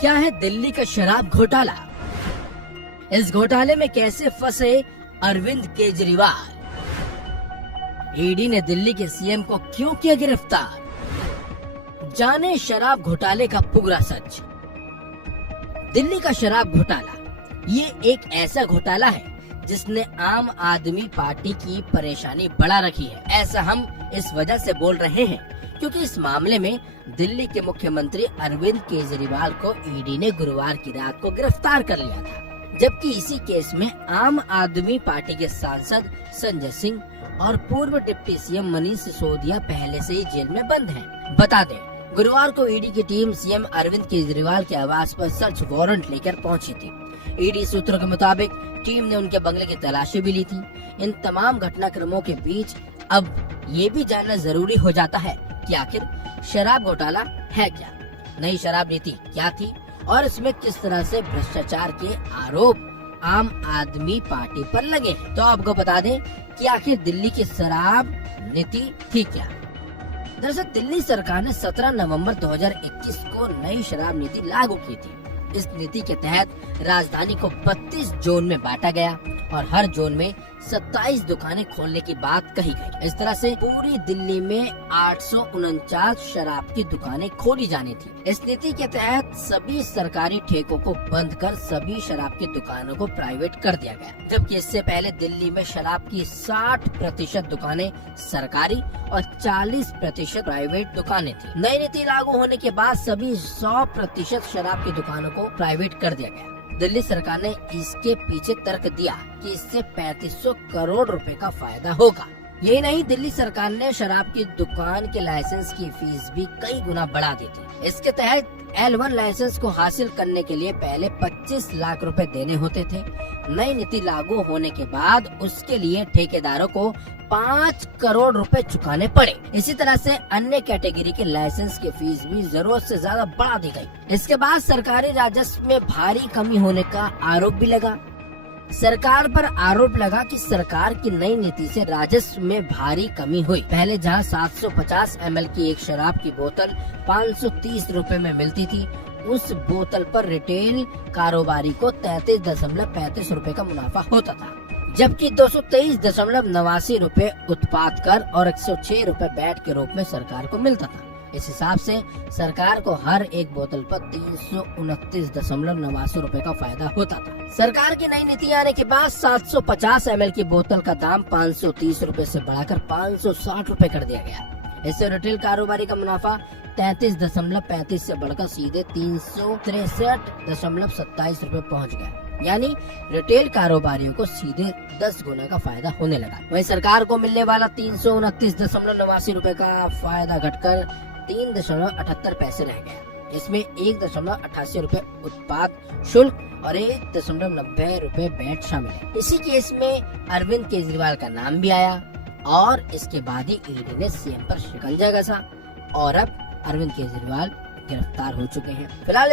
क्या है दिल्ली का शराब घोटाला? इस घोटाले में कैसे फंसे अरविंद केजरीवाल? ईडी ने दिल्ली के सीएम को क्यों किया गिरफ्तार? जाने शराब घोटाले का पूरा सच। दिल्ली का शराब घोटाला ये एक ऐसा घोटाला है जिसने आम आदमी पार्टी की परेशानी बढ़ा रखी है। ऐसा हम इस वजह से बोल रहे हैं क्योंकि इस मामले में दिल्ली के मुख्यमंत्री अरविंद केजरीवाल को ईडी ने गुरुवार की रात को गिरफ्तार कर लिया था, जबकि इसी केस में आम आदमी पार्टी के सांसद संजय सिंह और पूर्व डिप्टी सीएम मनीष सिसोदिया पहले से ही जेल में बंद हैं। बता दें, गुरुवार को ईडी की टीम सीएम अरविंद केजरीवाल के आवास पर सर्च वारंट लेकर पहुंची थी। ईडी सूत्रों के मुताबिक टीम ने उनके बंगले की तलाशी भी ली थी। इन तमाम घटनाक्रमों के बीच अब ये भी जानना जरूरी हो जाता है कि आखिर शराब घोटाला है क्या, नई शराब नीति क्या थी और इसमें किस तरह से भ्रष्टाचार के आरोप आम आदमी पार्टी पर लगे हैं। तो आपको बता दें कि आखिर दिल्ली की शराब नीति थी क्या। दरअसल दिल्ली सरकार ने 17 नवंबर 2021 को नई शराब नीति लागू की थी। इस नीति के तहत राजधानी को 32 जोन में बांटा गया और हर जोन में 27 दुकानें खोलने की बात कही गई। इस तरह से पूरी दिल्ली में 849 शराब की दुकानें खोली जानी थी। इस नीति के तहत सभी सरकारी ठेकों को बंद कर सभी शराब की दुकानों को प्राइवेट कर दिया गया, जबकि इससे पहले दिल्ली में शराब की 60% दुकानें सरकारी और 40% प्राइवेट दुकानें थी। नई नीति लागू होने के बाद सभी 100% शराब की दुकानों को प्राइवेट कर दिया गया। दिल्ली सरकार ने इसके पीछे तर्क दिया कि इससे 3500 करोड़ रुपए का फायदा होगा। यही नहीं, दिल्ली सरकार ने शराब की दुकान के लाइसेंस की फीस भी कई गुना बढ़ा दी थी। इसके तहत L1 लाइसेंस को हासिल करने के लिए पहले 25 लाख रुपए देने होते थे। नई नीति लागू होने के बाद उसके लिए ठेकेदारों को 5 करोड़ रुपए चुकाने पड़े। इसी तरह से अन्य कैटेगरी के लाइसेंस की फीस भी जरूरत से ज्यादा बढ़ा दी गई। इसके बाद सरकारी राजस्व में भारी कमी होने का आरोप भी लगा। सरकार पर आरोप लगा कि सरकार की नई नीति से राजस्व में भारी कमी हुई। पहले जहां 750 ml की एक शराब की बोतल 530 रुपए में मिलती थी, उस बोतल पर रिटेल कारोबारी को 33.35 रुपए का मुनाफा होता था, जबकि 223.89 रुपए उत्पाद कर और 106 रुपए वैट के रूप में सरकार को मिलता था। इस हिसाब से सरकार को हर एक बोतल पर 329.89 रुपए का फायदा होता था। सरकार की नई नीति आने के बाद 750 ml की बोतल का दाम 530 रुपए से बढ़ाकर 560 रुपए कर दिया गया। इससे रिटेल कारोबारी का मुनाफा 33.35 से बढ़कर सीधे 363.27 रुपए पहुँच गया। यानी रिटेल कारोबारियों को सीधे 10 गुना का फायदा होने लगा। वहीं सरकार को मिलने वाला 329.89 रुपए का फायदा घटकर 3.78 पैसे रह गया। इसमें 1.88 रुपए उत्पाद शुल्क और 1.90 रुपए वैट शामिल है। इसी केस में अरविंद केजरीवाल का नाम भी आया और इसके बाद ही ईडी ने सीएम पर शिकंजा कसा और अब अरविंद केजरीवाल गिरफ्तार हो चुके हैं। फिलहाल